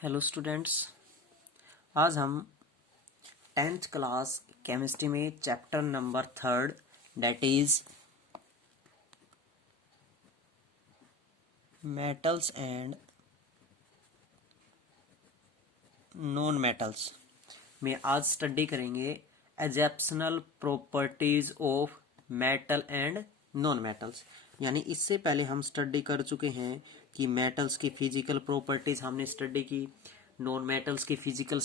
Hello students, आज हम 10th class chemistry में chapter number 3 that is metals and non metals में आज स्टडी करेंगे exceptional properties of metal and non metals. यानी इससे पहले हम स्टडी कर चुके हैं कि मेटल्स की फिजिकल प्रॉपर्टीज हमने स्टडी की, नॉन मेटल्स की फिजिकल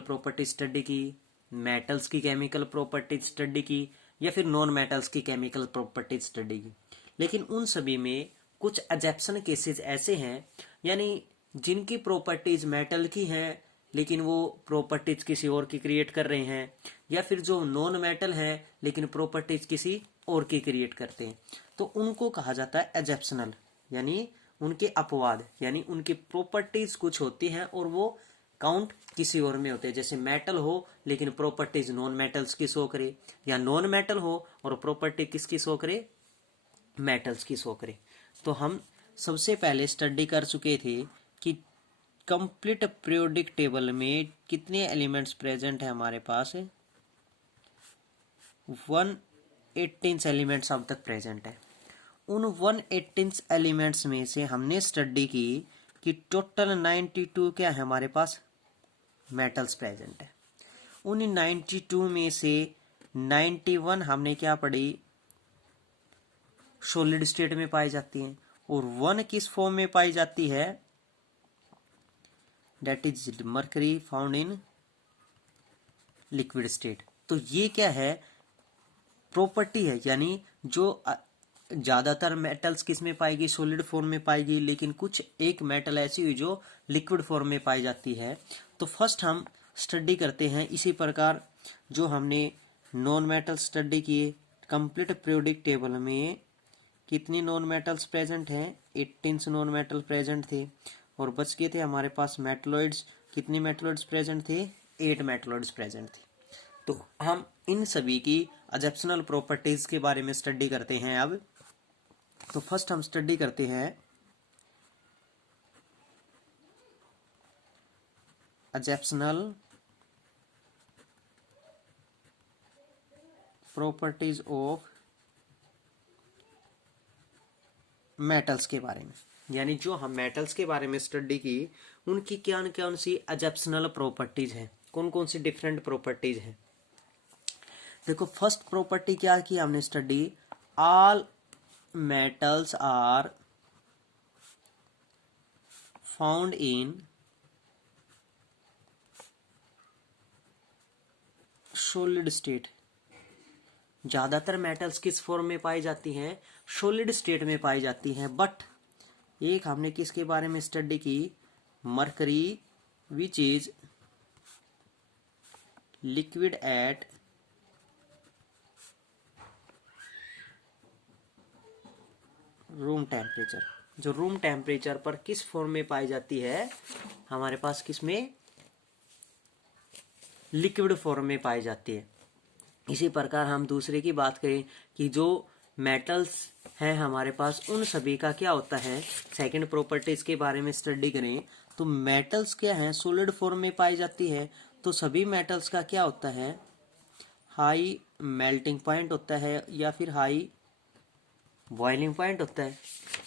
प्रॉपर्टी स्टडी की, मेटल्स की केमिकल प्रॉपर्टी स्टडी की, या फिर नॉन मेटल्स की केमिकल प्रॉपर्टी स्टडी की। लेकिन उन सभी में कुछ एजेप्शन केसेस ऐसे हैं, यानी जिनकी प्रॉपर्टीज मेटल की हैं लेकिन वो प्रॉपर्टीज किसी और की क्रिएट कर रहे हैं, या फिर जो नॉन मेटल है लेकिन प्रॉपर्टीज किसी और की क्रिएट करते हैं, तो उनको कहा जाता है एजेप्शनल। यानी उनके अपवाद, यानी उनकी प्रॉपर्टीज कुछ होती हैं और वो काउंट किसी और में होते हैं। जैसे मेटल हो लेकिन प्रॉपर्टीज नॉन मेटल्स की शो करे, या नॉन मेटल हो और प्रॉपर्टी किसकी शो करे, मेटल्स की शो करे। तो हम सबसे पहले स्टडी कर चुके थे कि कंप्लीट पीरियोडिक टेबल में कितने एलिमेंट्स प्रेजेंट है हमारे पास। 118 एलिमेंट्स अब तक प्रेजेंट है। उन 118 एलिमेंट्स में से हमने स्टडी की कि टोटल 92 क्या है हमारे पास, मेटल्स प्रेजेंट है। उन 92 में से 91 हमने क्या पढ़ी, सॉलिड स्टेट में पाई जाती हैं, और 1 किस फॉर्म में पाई जाती है, that is mercury found in liquid state. तो ये क्या है, प्रॉपर्टी है। यानी जो ज्यादातर मेटल्स किस में पाएगी, सॉलिड फॉर्म में पाएगी, लेकिन कुछ एक मेटल ऐसी हुई जो लिक्विड फॉर्म में पाई जाती है। तो फर्स्ट हम स्टडी करते हैं इसी प्रकार जो हमने नॉन मेटल स्टडी किए। कंप्लीट पीरियोडिक टेबल में कितनी नॉन मेटल्स प्रेजेंट हैं, 18 नॉन मेटल प्रेजेंट थे, और बच गए थे हमारे पास मेटलॉइड्स। कितने मेटलॉइड्स प्रेजेंट थे, 8 मेटलॉइड्स प्रेजेंट थे। तो हम इन सभी की एजेप्शनल प्रॉपर्टीज के बारे में स्टडी करते हैं अब। तो फर्स्ट हम स्टडी करते हैं एजेप्शनल प्रॉपर्टीज ऑफ मेटल्स के बारे में। यानी जो हम मेटल्स के बारे में स्टडी की उनकी क्या कौन सी एजेप्शनल प्रॉपर्टीज है, कौन कौन सी डिफरेंट प्रॉपर्टीज है। देखो, फर्स्ट प्रॉपर्टी क्या की हमने study, all metals are found in solid state. ज्यादातर मेटल्स किस फॉर्म में पाई जाती हैं, सॉलिड स्टेट में पाई जाती हैं। बट एक हमने किसके बारे में स्टडी की, mercury which is liquid at room temperature. जो रूम टेम्परेचर पर किस फॉर्म में पाई जाती है, हमारे पास किसमें, लिक्विड फॉर्म में पाई जाती है। इसी प्रकार हम दूसरे की बात करें कि जो मेटल्स हैं हमारे पास, उन सभी का क्या होता है, सेकंड प्रॉपर्टीज के बारे में स्टडी करें तो मेटल्स क्या है, सॉलिड फॉर्म में पाई जाती है। तो सभी मेटल्स का क्या होता है, हाई मेल्टिंग पॉइंट होता है या फिर हाई बॉइलिंग पॉइंट होता है।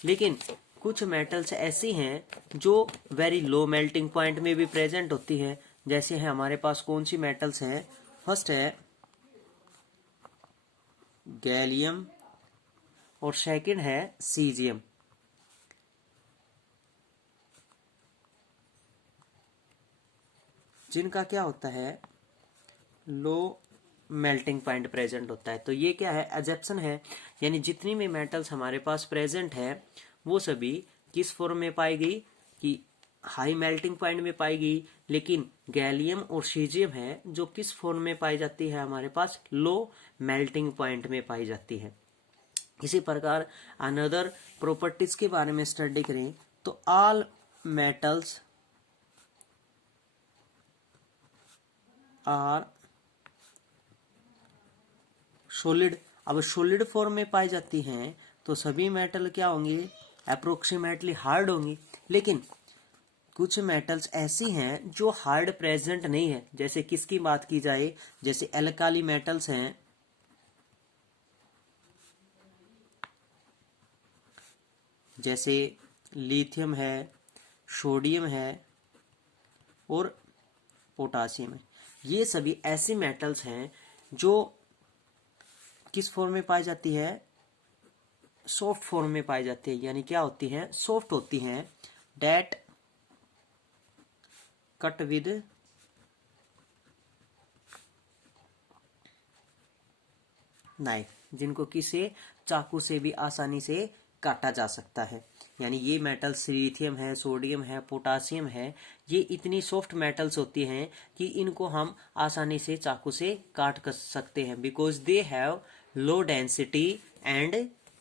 लेकिन कुछ मेटल्स ऐसी हैं जो वेरी लो मेल्टिंग पॉइंट में भी प्रेजेंट होती है। जैसे है हमारे पास कौन सी मेटल्स हैं, फर्स्ट है गैलियम और सेकंड है सीजियम। जिनका क्या होता है, लो मेल्टिंग पॉइंट प्रेजेंट होता है। तो ये क्या है, एजेप्शन है। यानी जितनी भी मेटल्स हमारे पास प्रेजेंट है वो सभी किस फॉर्म में पाएगी, कि हाई मेल्टिंग पॉइंट में पाएगी। लेकिन गैलियम और सीजियम है जो किस फॉर्म में पाई जाती है, हमारे पास लो मेल्टिंग पॉइंट में पाई जाती है। इसी प्रकार अनदर प्रॉपर्टीज के बारे में स्टडी करें तो ऑल मेटल्स आर सॉलिड। अब सॉलिड फॉर्म में पाई जाती हैं तो सभी मेटल क्या होंगे, अप्रोक्सीमेटली हार्ड होंगी। लेकिन कुछ मेटल्स ऐसी हैं जो हार्ड प्रेजेंट नहीं है। जैसे किसकी बात की जाए, जैसे एल्काली मेटल्स हैं, जैसे लिथियम है, सोडियम है और पोटासियम है। ये सभी ऐसी मेटल्स हैं जो किस फॉर्म में पाई जाती है, सॉफ्ट फॉर्म में पाई जाती है। यानी क्या होती हैं, सॉफ्ट होती हैं। डेट कट विद नाइफ, जिनको किसे चाकू से भी आसानी से काटा जा सकता है। यानी ये मेटल्स लिथियम है, सोडियम है, पोटासियम है, ये इतनी सॉफ्ट मेटल्स होती हैं कि इनको हम आसानी से चाकू से काट कर सकते हैं, because they have low density and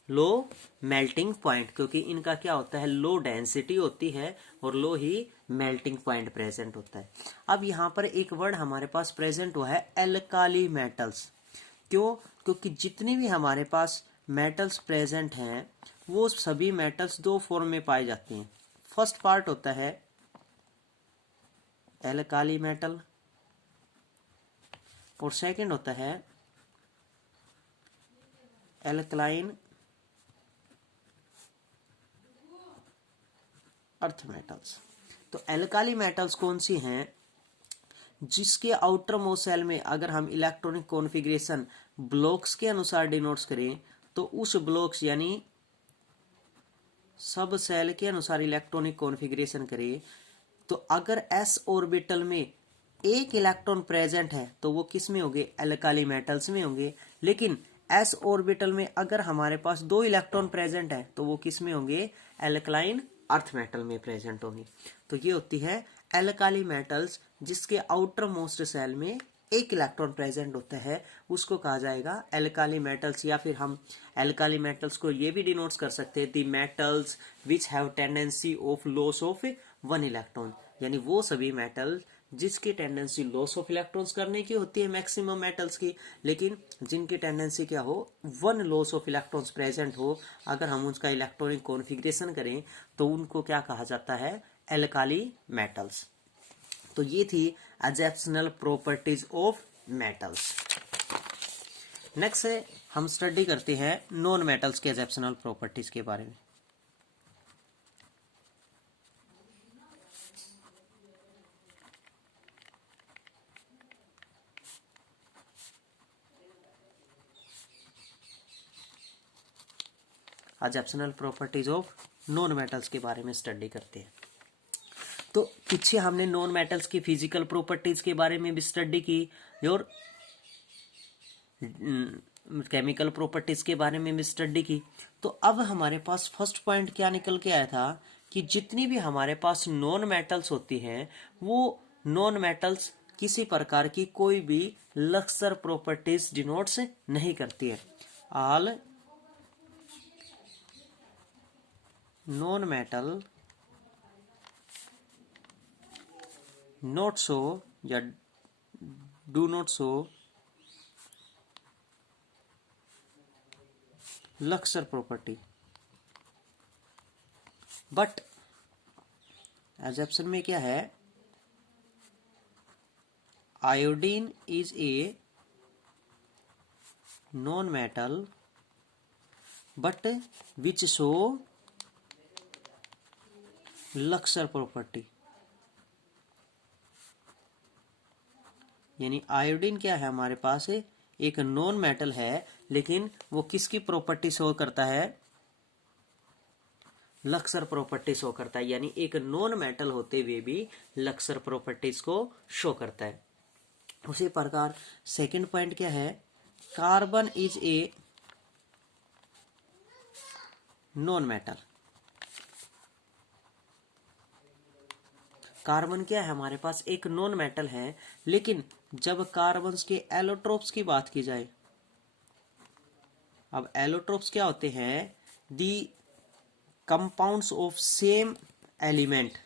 low melting point. क्योंकि इनका क्या होता है, लो डेंसिटी होती है और लो ही मेल्टिंग पॉइंट प्रेजेंट होता है। अब यहाँ पर एक वर्ड हमारे पास प्रेजेंट हुआ है, एल्काली मेटल्स। क्यों? क्योंकि जितने भी हमारे पास मेटल्स प्रेजेंट हैं वो सभी मेटल्स दो फॉर्म में पाए जाते हैं। फर्स्ट पार्ट होता है एल्काली मेटल और सेकंड होता है एल्कलाइन अर्थ मेटल्स। तो एल्काली मेटल्स कौन सी हैं, जिसके आउटर मोस्ट सेल में अगर हम इलेक्ट्रॉनिक कॉन्फ़िगरेशन ब्लॉक्स के अनुसार डिनोट्स करें तो उस ब्लॉक्स यानी सब सेल के अनुसार इलेक्ट्रॉनिक कॉन्फ़िगरेशन करें तो अगर s ऑर्बिटल में एक इलेक्ट्रॉन प्रेजेंट है तो वो किस में होंगे, एल्काली मेटल्स में होंगे। लेकिन s ऑर्बिटल में अगर हमारे पास दो इलेक्ट्रॉन प्रेजेंट है तो वो किस में होंगे, एल्कलाइन अर्थ मेटल में प्रेजेंट होंगे। तो ये होती है एल्काली मेटल्स, जिसके आउटर मोस्ट सेल में एक इलेक्ट्रॉन प्रेजेंट होता है, उसको कहा जाएगा एल्काली मेटल्स। या फिर हम एल्काली मेटल्स को ये भी डिनोट्स कर सकते हैं, the metals which have tendency of loss of one electron. यानी वो सभी मेटल जिसकी टेंडेंसी लॉस ऑफ इलेक्ट्रॉन्स करने की होती है मैक्सिमम मेटल्स की, लेकिन जिनकी टेंडेंसी क्या हो, one loss of electrons present हो। अगर हम उसका इलेक्ट्रॉनिक कॉन्फ़िगरेशन करें तो उनको क्या कहा जाता है, एल्काली मेटल्स। तो ये थी एजेप्शनल प्रॉपर्टीज ऑफ मेटल्स। नेक्स्ट हम स्टडी करते हैं नॉन मेटल्स के एजेप्शनल प्रॉपर्टीज के बारे में। एजेप्शनल प्रॉपर्टीज ऑफ नॉन मेटल्स के बारे में स्टडी करते हैं। तो पीछे हमने नॉन मेटल्स की फिजिकल प्रॉपर्टीज के बारे में भी स्टडी की और केमिकल प्रॉपर्टीज के बारे में भी स्टडी की। तो अब हमारे पास फर्स्ट पॉइंट क्या निकल के आया था कि जितनी भी हमारे पास नॉन मेटल्स होती हैं वो नॉन मेटल्स किसी प्रकार की कोई भी लक्सर प्रॉपर्टीज डिनोट्स नहीं करती है। All non metal not show या do not show lustre property, but exception में क्या है, iodine is a non metal but which show lustre property. यानी आयोडीन क्या है, हमारे पास एक नॉन मेटल है लेकिन वो किसकी प्रॉपर्टी शो करता है, लक्सर प्रॉपर्टी शो करता है। यानी एक नॉन मेटल होते हुए भी लक्सर प्रॉपर्टीज को शो करता है। उसी प्रकार सेकंड पॉइंट क्या है, carbon is a non metal. Carbon क्या है, हमारे पास एक नॉन मेटल है, लेकिन जब कार्बन के एलोट्रोप्स की बात की जाए, अब एलोट्रोप्स क्या होते हैं, the compounds of same element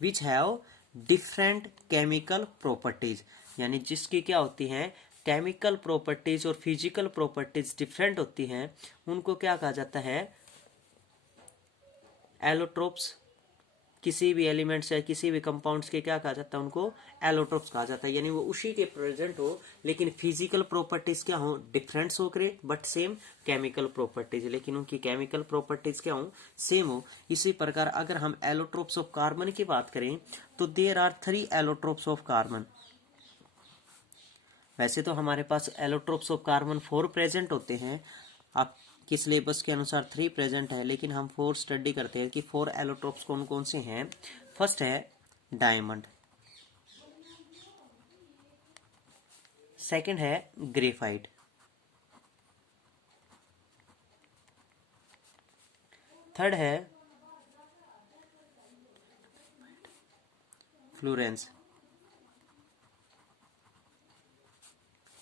which have different chemical properties. यानी जिसकी क्या होती हैं, केमिकल प्रॉपर्टीज और फिजिकल प्रॉपर्टीज डिफरेंट होती हैं, उनको क्या कहा जाता है, एलोट्रोप्स किसी भी एलिमेंट्स या किसी भी कंपाउंड्स के क्या कहा जाता है, उनको एलोट्रोप्स कहा जाता है। यानी वो उसी के प्रेजेंट हो लेकिन फिजिकल प्रॉपर्टीज क्या हो, डिफरेंस हो करे, बट सेम केमिकल प्रॉपर्टीज, लेकिन उनकी केमिकल प्रॉपर्टीज क्या हो, सेम हो। इसी प्रकार अगर हम एलोट्रोप्स ऑफ कार्बन की बात करें तो there are 3 allotropes of carbon. वैसे तो हमारे पास एलोट्रोप्स ऑफ कार्बन 4 प्रेजेंट होते हैं, आपके सिलेबस के अनुसार 3 प्रेजेंट है, लेकिन हम 4 स्टडी करते हैं कि 4 एलोट्रोप्स कौन कौन से हैं। फर्स्ट है डायमंड, सेकंड है ग्रेफाइट, थर्ड है फ्लोरेंस,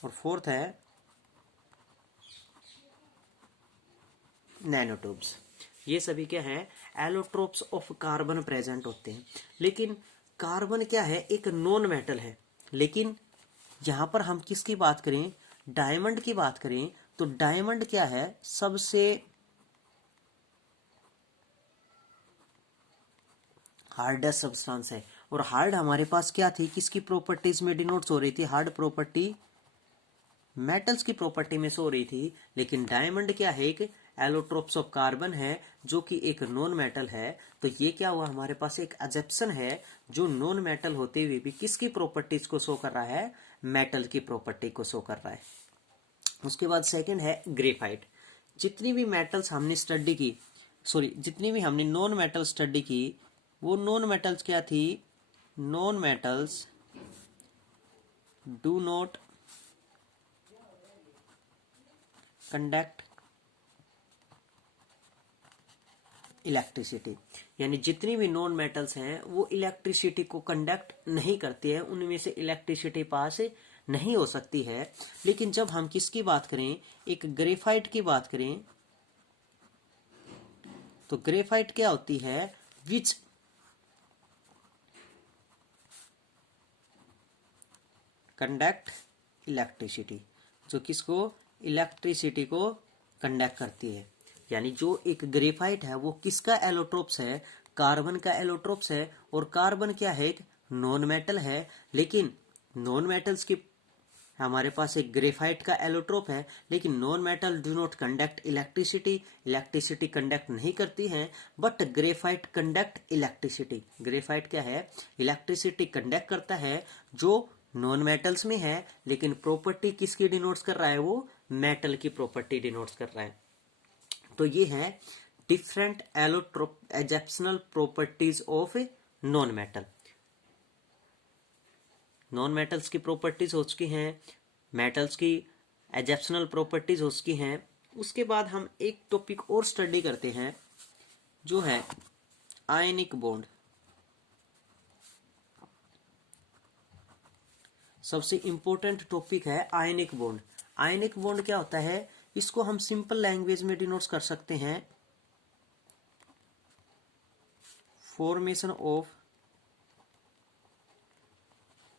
और फोर्थ है नैनोट्यूब्स। ये सभी क्या है, एलोट्रोप्स ऑफ कार्बन प्रेजेंट होते हैं। लेकिन कार्बन क्या है, एक नॉन मेटल है। लेकिन यहां पर हम किसकी बात करें, डायमंड की बात करें तो डायमंड क्या है, सबसे हार्डेस्ट सब्सटेंस है। और हार्ड हमारे पास क्या थी, किसकी प्रॉपर्टीज में डिनोट्स हो रही थी, हार्ड प्रॉपर्टी मेटल्स की प्रॉपर्टी में से हो रही थी। लेकिन डायमंड क्या है, एक एलोट्रोप्स ऑफ कार्बन है जो कि एक नॉन मेटल है। तो ये क्या हुआ, हमारे पास एक एजेप्शन है जो नॉन मेटल होते हुए भी किसकी प्रॉपर्टीज को शो कर रहा है, मेटल की प्रॉपर्टी को शो कर रहा है। उसके बाद सेकंड है ग्रेफाइट। जितनी भी मेटल्स हमने स्टडी की, सॉरी जितनी भी हमने नॉन मेटल स्टडी की, वो नॉन मेटल्स क्या थी, non metals do not conduct electricity. यानी जितनी भी नॉन मेटल्स हैं वो इलेक्ट्रिसिटी को कंडक्ट नहीं करती है, उनमें से इलेक्ट्रिसिटी पास नहीं हो सकती है। लेकिन जब हम किसकी बात करें, एक ग्रेफाइट की बात करें, तो ग्रेफाइट क्या होती है, विच कंडक्ट इलेक्ट्रिसिटी, जो किसको, इलेक्ट्रिसिटी को कंडक्ट करती है। यानी जो एक ग्रेफाइट है वो किसका एलोट्रोप्स है, कार्बन का एलोट्रोप्स है। और कार्बन क्या है, एक नॉन मेटल है। लेकिन नॉन मेटल्स की हमारे पास एक ग्रेफाइट का एलोट्रोप है, लेकिन non metal do not conduct electricity, electricity conduct नहीं करती है, but graphite conduct electricity. Graphite क्या है, इलेक्ट्रिसिटी कंडक्ट करता है, जो नॉन मेटल्स में है, लेकिन प्रॉपर्टी किसकी डिनोट्स कर रहा है, वो मेटल की प्रॉपर्टी डिनोट्स कर रहा है। तो ये है different allotrope exceptional properties of a non metal. Non metals की प्रॉपर्टीज हो चुकी हैं, मेटल्स की एजेप्शनल प्रॉपर्टीज हो चुकी हैं। उसके बाद हम एक टॉपिक और स्टडी करते हैं जो है आयनिक बॉन्ड। सबसे इंपॉर्टेंट टॉपिक है आयनिक बॉन्ड। आयनिक बॉन्ड क्या होता है, इसको हम सिंपल लैंग्वेज में डिनोट कर सकते हैं, फॉर्मेशन ऑफ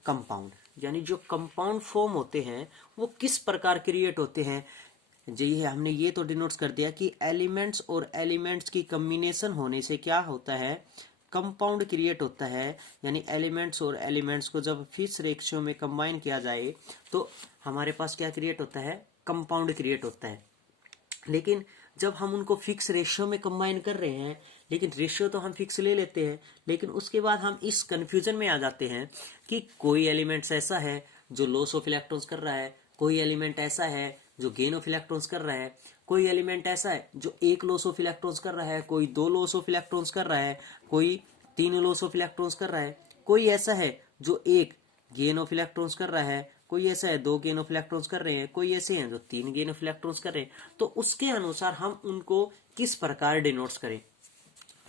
कंपाउंड। यानी जो कंपाउंड फॉर्म होते हैं वो किस प्रकार क्रिएट होते हैं। जी हमने ये तो डिनोट कर दिया कि एलिमेंट्स और एलिमेंट्स की कॉम्बिनेशन होने से क्या होता है, कंपाउंड क्रिएट होता है। यानी एलिमेंट्स और एलिमेंट्स को जब फिक्स रेशियो में कंबाइन किया जाए तो हमारे पास क्या क्रिएट होता है, कंपाउंड क्रिएट होता है। लेकिन जब हम उनको फिक्स रेशियो में कंबाइन कर रहे हैं, लेकिन रेशियो तो हम फिक्स ले लेते हैं, लेकिन उसके बाद हम इस कंफ्यूजन में आ जाते हैं कि कोई एलिमेंट्स ऐसा है जो लॉस ऑफ इलेक्ट्रॉन्स कर रहा है, कोई एलिमेंट ऐसा है जो गेन ऑफ इलेक्ट्रॉन्स कर रहा है, कोई एलिमेंट ऐसा है जो एक लॉस ऑफ इलेक्ट्रॉन्स कर रहा है, कोई 2 लॉस ऑफ इलेक्ट्रॉन्स कर रहा है, कोई 3 लॉस ऑफ इलेक्ट्रॉन्स कर रहा है, कोई ऐसा है जो एक गेन ऑफ इलेक्ट्रॉन्स कर रहा है, कोई ऐसा है 2 गेन ऑफ इलेक्ट्रॉन्स कर रहे हैं, कोई ऐसे हैं जो 3 गेन ऑफ इलेक्ट्रॉन्स कर रहे हैं। तो उसके अनुसार हम उनको किस प्रकार डिनोट्स करें।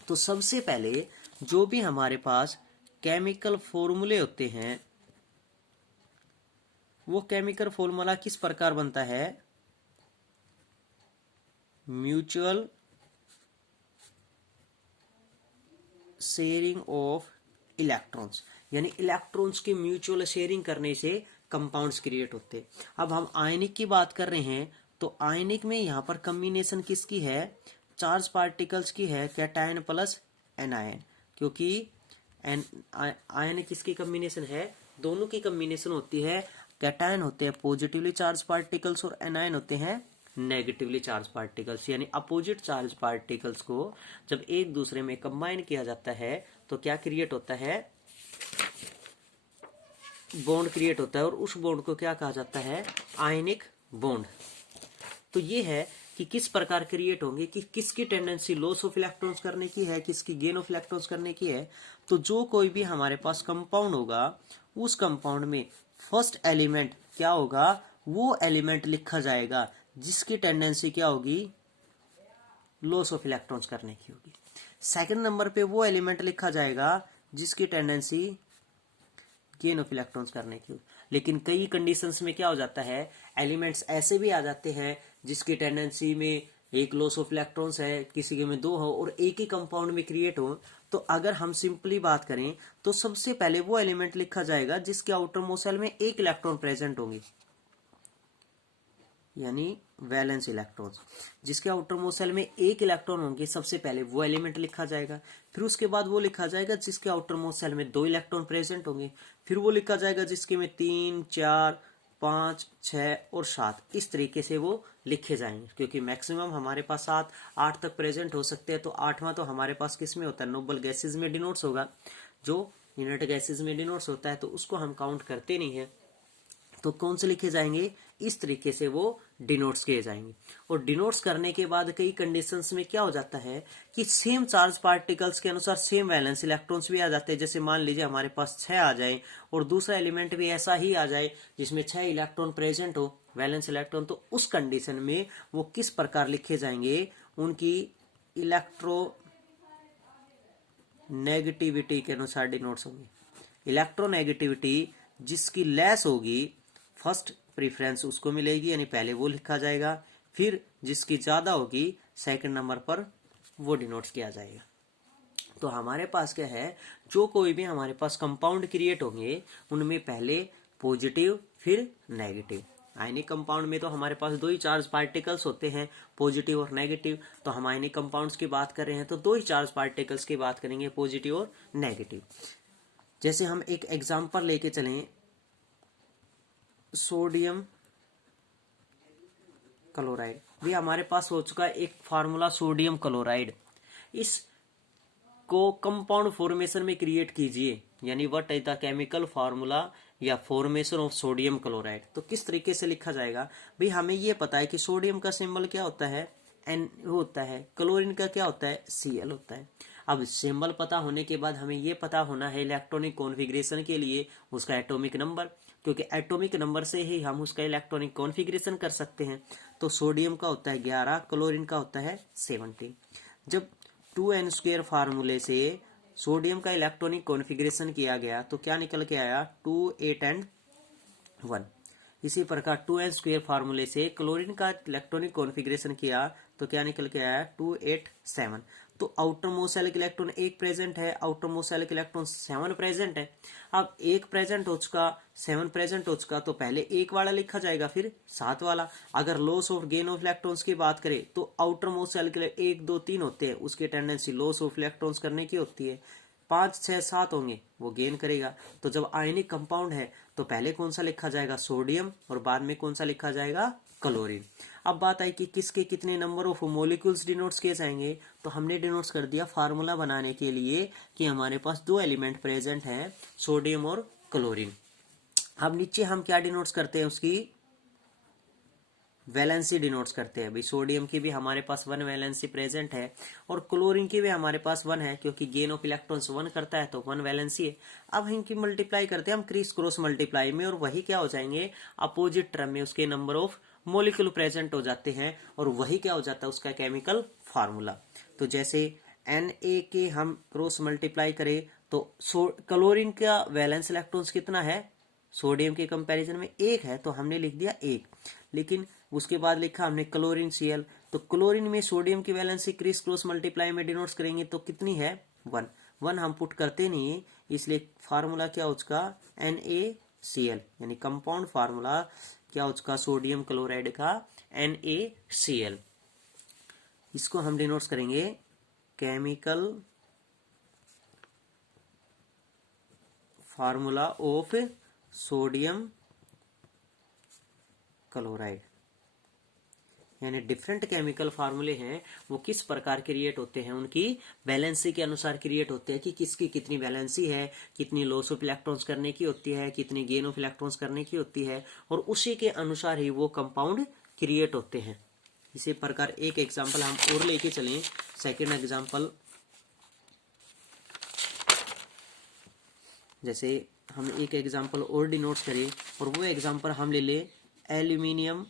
तो सबसे पहले जो भी हमारे पास केमिकल फॉर्मूले होते हैं, वो केमिकल फॉर्मूला किस प्रकार बनता है, म्यूचुअल शेयरिंग ऑफ इलेक्ट्रॉन्स। यानी इलेक्ट्रॉन्स की म्यूचुअल शेयरिंग करने से कंपाउंड्स क्रिएट होते हैं। अब हम आयनिक की बात कर रहे हैं तो आयनिक में यहाँ पर कॉम्बिनेशन किसकी है, चार्ज पार्टिकल्स की है, कैटायन प्लस एनायन। क्योंकि एन आयन किसकी कॉम्बिनेशन है, दोनों की कॉम्बिनेशन होती है। कैटायन होते हैं पॉजिटिवली चार्ज पार्टिकल्स और एनायन होते हैं नेगेटिवली चार्ज पार्टिकल्स। यानी अपोजिट चार्ज पार्टिकल्स को जब एक दूसरे में कंबाइन किया जाता है तो क्या क्रिएट होता है, बॉन्ड क्रिएट होता है, और उस बॉन्ड को क्या कहा जाता है, आयनिक बॉन्ड। तो ये है कि किस प्रकार क्रिएट होंगे, कि किसकी टेंडेंसी लॉस ऑफ इलेक्ट्रॉन्स करने की है, किसकी गेन ऑफ इलेक्ट्रॉन्स करने की है। तो जो कोई भी हमारे पास कंपाउंड होगा उस कंपाउंड में फर्स्ट एलिमेंट क्या होगा, वो एलिमेंट लिखा जाएगा जिसकी टेंडेंसी क्या होगी, लॉस ऑफ इलेक्ट्रॉन्स करने की होगी। सेकंड नंबर पे वो एलिमेंट लिखा जाएगा जिसकी टेंडेंसी गेन ऑफ इलेक्ट्रॉन्स करने की। लेकिन कई कंडीशंस में क्या हो जाता है, एलिमेंट्स ऐसे भी आ जाते हैं जिसकी टेंडेंसी में एक लॉस ऑफ इलेक्ट्रॉन्स है, किसी के में दो हो, और एक ही कंपाउंड में क्रिएट हो। तो अगर हम सिंपली बात करें तो सबसे पहले वो एलिमेंट लिखा जाएगा जिसके आउटर मोस्ट शेल में एक इलेक्ट्रॉन प्रेजेंट होंगे, यानी वैलेंस इलेक्ट्रॉन्स। जिसके आउटर मोस्ट शेल में एक इलेक्ट्रॉन होंगे सबसे पहले वो एलिमेंट लिखा जाएगा। फिर उसके बाद वो लिखा जाएगा जिसके आउटर मोस्ट शेल में दो इलेक्ट्रॉन प्रेजेंट होंगे। फिर वो लिखा जाएगा जिसके में 3, 4, 5, 6 और 7, इस तरीके से वो लिखे जाएंगे। क्योंकि मैक्सिमम हमारे पास 7, 8 तक प्रेजेंट हो सकते हैं। तो 8वां तो हमारे पास किस में होता है, नोबल गैसेज में डिनोट्स होगा। जो इनर्ट गैसेज में डिनोट्स होता है तो उसको हम काउंट करते नहीं है। तो कौन से लिखे जाएंगे, इस तरीके से वो डिनोट्स किए जाएंगे। और डिनोट्स करने के बाद कई कंडीशंस में क्या हो जाता है कि सेम चार्ज पार्टिकल्स के अनुसार सेम वैलेंस इलेक्ट्रॉन्स भी आ जाते हैं। जैसे मान लीजिए हमारे पास 6 आ जाए और दूसरा एलिमेंट भी ऐसा ही आ जाए जिसमें 6 इलेक्ट्रॉन प्रेजेंट हो, वैलेंस इलेक्ट्रॉन। तो उस कंडीशन में वो किस प्रकार लिखे जाएंगे, उनकी इलेक्ट्रो नेगेटिविटी के अनुसार डिनोट्स होंगे। इलेक्ट्रोनेगेटिविटी जिसकी लेस होगी फर्स्ट प्रीफरेंस उसको मिलेगी, यानी पहले वो लिखा जाएगा। फिर जिसकी ज्यादा होगी सेकंड नंबर पर वो डिनोट्स किया जाएगा। तो हमारे पास क्या है, जो कोई भी हमारे पास कंपाउंड क्रिएट होंगे उनमें पहले पॉजिटिव फिर नेगेटिव। आयनिक कंपाउंड में तो हमारे पास दो ही चार्ज पार्टिकल्स होते हैं, पॉजिटिव और नेगेटिव। तो हम आयनिक कंपाउंड्स की बात कर रहे हैं तो दो ही चार्ज पार्टिकल्स की बात करेंगे, पॉजिटिव और नेगेटिव। जैसे हम एक एग्जांपल लेके चलें, सोडियम क्लोराइड भी हमारे पास हो चुका है एक फार्मूला सोडियम क्लोराइड। इस को कंपाउंड फॉर्मेशन में क्रिएट कीजिए, यानी what is the chemical formula या फॉर्मेशन ऑफ सोडियम क्लोराइड। तो किस तरीके से लिखा जाएगा, भाई हमें ये पता है कि सोडियम का सिंबल क्या होता है, एन होता है, क्लोरीन का क्या होता है, Cl होता है। अब सिंबल पता होने के बाद हमें ये पता होना है इलेक्ट्रॉनिक कॉन्फ़िगरेशन के लिए उसका एटॉमिक नंबर, क्योंकि एटॉमिक नंबर से ही हम उसका इलेक्ट्रॉनिक कॉन्फ़िगरेशन कर सकते हैं। तो सोडियम का होता है 11, क्लोरीन का होता है 17। जब 2n² फार्मूले से सोडियम का इलेक्ट्रॉनिक कॉन्फ़िगरेशन किया गया तो क्या निकल के आया, 2, 8 एंड 1। इसी प्रकार 2n² फार्मूले से क्लोरीन का इलेक्ट्रॉनिक कॉन्फ़िगरेशन किया तो क्या निकल के आया, 2, 8, 7। तो आउटर मोस्ट शेल इलेक्ट्रॉन एक प्रेजेंट है, outer most shell electron 7 present है। अब एक प्रेजेंट हो चुका, 7 प्रेजेंट हो चुका, तो पहले एक वाला लिखा जाएगा फिर 7 वाला। अगर loss of gain of electrons की बात करें तो आउटर मोस्ट शेल के लिए 1, 2, 3 होते हैं, उसकी टेंडेंसी लॉस ऑफ इलेक्ट्रॉन्स करने की होती है। 5, 6, 7 होंगे वो गेन करेगा। तो जब आयनिक कंपाउंड है तो पहले कौन सा लिखा जाएगा, सोडियम, और बाद में कौन सा लिखा जाएगा, क्लोरीन। अब बात आई कि किसके कितने नंबर ऑफ मॉलिक्यूल्स डिनोट्स किए जाएंगे। तो हमने डिनोट्स कर दिया फार्मूला बनाने के लिए कि हमारे पास दो एलिमेंट प्रेजेंट हैं, सोडियम और क्लोरीन। अब नीचे हम क्या डिनोट्स करते हैं, उसकी वैलेंसी डिनोट्स करते हैं। भाई सोडियम की भी हमारे पास 1 वैलेंसी प्रेजेंट है और क्लोरीन की भी हमारे पास 1 है, क्योंकि गेन ऑफ इलेक्ट्रॉन्स 1 करता है तो 1 वैलेंसी है। अब इनकी मल्टीप्लाई करते हैं हम क्रिस क्रॉस मल्टीप्लाई में, और वही क्या हो जाएंगे, अपोजिट टर्म में उसके नंबर ऑफ मोलिक्यूल प्रेजेंट हो जाते हैं, और वही क्या हो जाता है, उसका केमिकल फार्मूला। तो जैसे Na के हम क्रॉस मल्टीप्लाई करें तो क्लोरीन का वैलेंस इलेक्ट्रॉन्स कितना है, सोडियम के कंपैरिजन में 1 है, तो हमने लिख दिया 1। लेकिन उसके बाद लिखा हमने क्लोरीन Cl, तो क्लोरीन में सोडियम की वैलेंसी क्रिस क्रॉस मल्टीप्लाई में डिनोट्स करेंगे तो कितनी है, 1। 1 हम पुट करते नहीं है, इसलिए फार्मूला क्या हो उसका, NaCl, यानी कंपाउंड फार्मूला क्या हो उसका, सोडियम क्लोराइड का NaCl। इसको हम डिनोट्स करेंगे chemical formula of sodium chloride, यानी डिफरेंट केमिकल फार्मूले हैं वो किस प्रकार क्रिएट होते हैं, उनकी वैलेंसी के अनुसार क्रिएट होते हैं कि किसकी कितनी वैलेंसी है, कितनी लॉस ऑफ इलेक्ट्रॉन्स करने की होती है, कितनी गेन ऑफ इलेक्ट्रॉन्स करने की होती है, और उसी के अनुसार ही वो कंपाउंड क्रिएट होते हैं। इसी प्रकार एक एग्जांपल हम और लेके चलें, सेकेंड एग्जांपल, जैसे हम एक एग्जांपल और डिनोट करें और वो एग्जांपल हम ले ले एल्यूमिनियम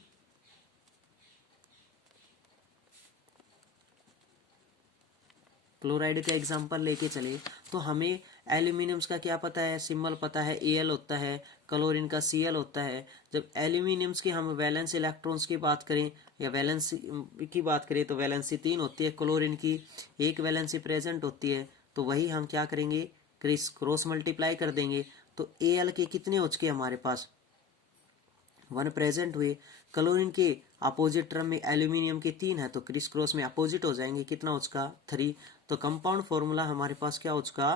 क्लोराइड का एग्जांपल लेके चले, तो हमें एल्यूमिनियम्स का क्या पता है, सिंबल पता है Al होता है, क्लोरीन का Cl होता है। जब एल्यूमिनियम्स की हम वैलेंस इलेक्ट्रॉन्स की बात करें या वैलेंस की बात करें तो वैलेंसी 3 होती है, क्लोरीन की 1 वैलेंसी प्रेजेंट होती है, तो वही हम क्या करेंगे, क्रॉस मल्टीप्लाई कर देंगे, तो Al के कितने हो चुके हमारे पास 1 प्रेजेंट हुए। क्लोरीन के अपोजिट टर्म में एल्यूमिनियम के 3 है, तो क्रिस क्रॉस में अपोजिट हो जाएंगे, कितना हो चुका 3। तो कंपाउंड फॉर्मूला हमारे पास क्या हो चुका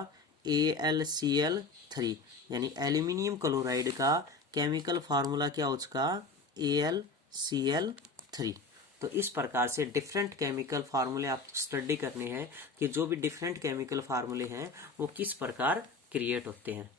AlCl3, यानी एल्यूमिनियम क्लोराइड का केमिकल फार्मूला क्या हो चुका AlCl3। तो इस प्रकार से डिफरेंट केमिकल फार्मूले आप स्टडी करने हैं कि जो भी डिफरेंट केमिकल फार्मूले हैं वो किस प्रकार क्रिएट होते हैं।